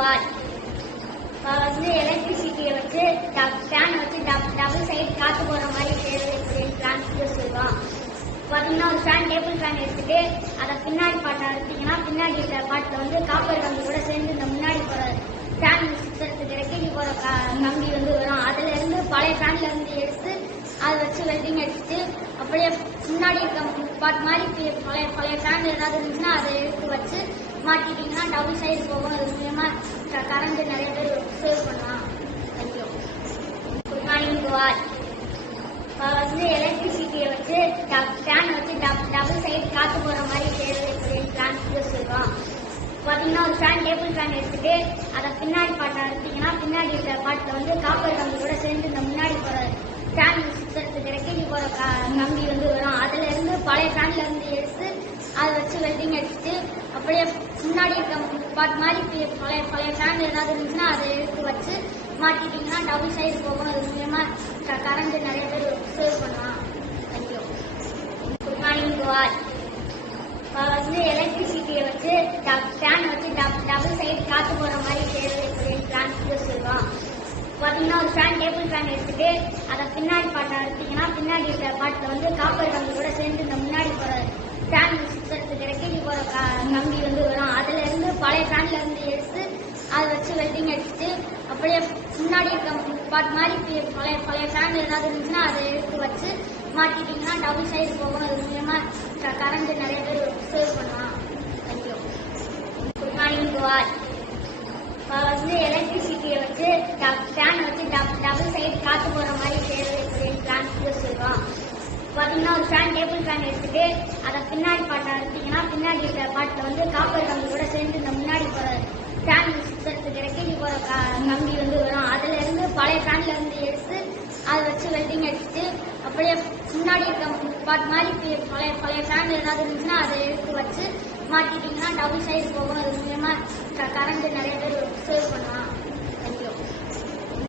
What எலக்ட்ரிசிட்டியை வச்சு fan வச்சு double side காற்று போகிற மாதிரி பிளான் சொல்லுவான். பார்த்தீங்கன்னா ஒரு ஃபேன் டேபிள் ஃபேன் எடுத்துட்டு அதை பின்னாடி பாட்டை எடுத்தீங்கன்னா பின்னாடி இருக்கிற பாட்டில் வந்து காப்பர் கம்பி கூட சேர்ந்து இந்த முன்னாடி போகிற ஃபேன் சுற்றுறதுக்கு ரெக்கைக்கு போகிற கம்பி வந்து வரும். அதுல இருந்து பழைய ஃபேன்ல இருந்து எடுத்து அதை வச்சு வெல்டிங் அடிச்சுட்டு அப்படியே முன்னாடி இருக்க பாட் மாதிரி பழைய ஃபேன் ஏதாவது இருந்துச்சுன்னா அதை எடுத்து வச்சு மாட்டிட்டீங்கன்னா டபுள் சைடு போகும். அது மூலமா கரண்ட் நிறைய பேர் சேவ் பண்ணலாம். தேங்க்யூ. குட் மார்னிங் வாட் எலக்ட்ரிசிட்டியை வச்சு ஃபேன் வச்சு டபுள் சைடு காற்று போகிற மாதிரி பிளான் சொல்லுவான். பார்த்தீங்கன்னா ஒரு ஃபேன் டேபிள் ஃபேன் எடுத்துட்டு அதை பின்னாடி பாட்டை எடுத்தீங்கன்னா பின்னாடி இருக்கிற பாட்டில் வந்து காப்பர் கம்பி கூட சேர்ந்து இந்த முன்னாடி போகிற ஃபேன் சுற்றுறதுக்கு ரெக்கைக்கு போகிற கம்பி வந்து வரும். அதுல இருந்து பழைய ஃபேன்ல இருந்து எடுத்து அதை வச்சு வெல்டிங் அடிச்சுட்டு அப்படியே முன்னாடி இருக்க பாட் மாதிரி பழைய ஃபேன் ஏதாவது இருந்துச்சுன்னா அதை எடுத்து வச்சு மாட்டிட்டீங்கன்னா டபுள் சைடு போகும். அது மூலமா கரண்ட் நிறைய பேர் சேவ் பண்ணலாம். தேங்க்யூ. குட் மார்னிங் வாட் எலக்ட்ரிசிட்டியை வச்சு ஃபேன் வச்சு டபுள் சைடு காற்று போகிற மாதிரி பிளான் சொல்லுவான். பார்த்தீங்கன்னா ஒரு ஃபேன் டேபிள் ஃபேன் எடுத்துட்டு அதை பின்னாடி பாட்டை எடுத்தீங்கன்னா பின்னாடி இருக்கிற பாட்டில் வந்து காப்பர் கம்பி கூட சேர்ந்து இந்த முன்னாடி போகிற ஃபேன் சுற்றுறதுக்கு ரெக்கைக்கு போகிற கம்பி வந்து வரும். அதுல இருந்து பழைய ஃபேன்ல இருந்து எடுத்து அதை வச்சு வெல்டிங் அடிச்சுட்டு அப்படியே முன்னாடி இருக்க பாட் மாதிரி பழைய ஃபேன் ஏதாவது இருந்துச்சுன்னா அதை எடுத்து வச்சு மாட்டிட்டீங்கன்னா டபுள் சைடு போகும். அது மூலமா கரண்ட் நிறைய பேர் சேவ் பண்ணலாம். தேங்க்யூ. குட் மார்னிங் வாட் எலக்ட்ரிசிட்டியை வச்சு ஃபேன் வச்சு டபுள் சைடு காற்று போகிற மாதிரி பிளான் சொல்லுவான். பார்த்தீங்கன்னா ஒரு ஃபேன் டேபிள் ஃபேன் எடுத்துட்டு அதை பின்னாடி பாட்டை எடுத்தீங்கன்னா பின்னாடி இருக்கிற பாட்டில் வந்து காப்பர் கம்பி கூட சேர்ந்து இந்த முன்னாடி போகிற ஃபேன் சுற்றுறதுக்கு ரெக்கைக்கு போகிற கம்பி வந்து வரும். அதுல இருந்து பழைய ஃபேன்ல இருந்து எடுத்து அதை வச்சு வெல்டிங் அடிச்சுட்டு அப்படியே முன்னாடி இருக்க பாட் மாதிரி பழைய ஃபேன் ஏதாவது இருந்துச்சுன்னா அதை எடுத்து வச்சு மாட்டிட்டீங்கன்னா டபுள் சைடு போகும். அது மூலமா கரண்ட் நிறைய பேர்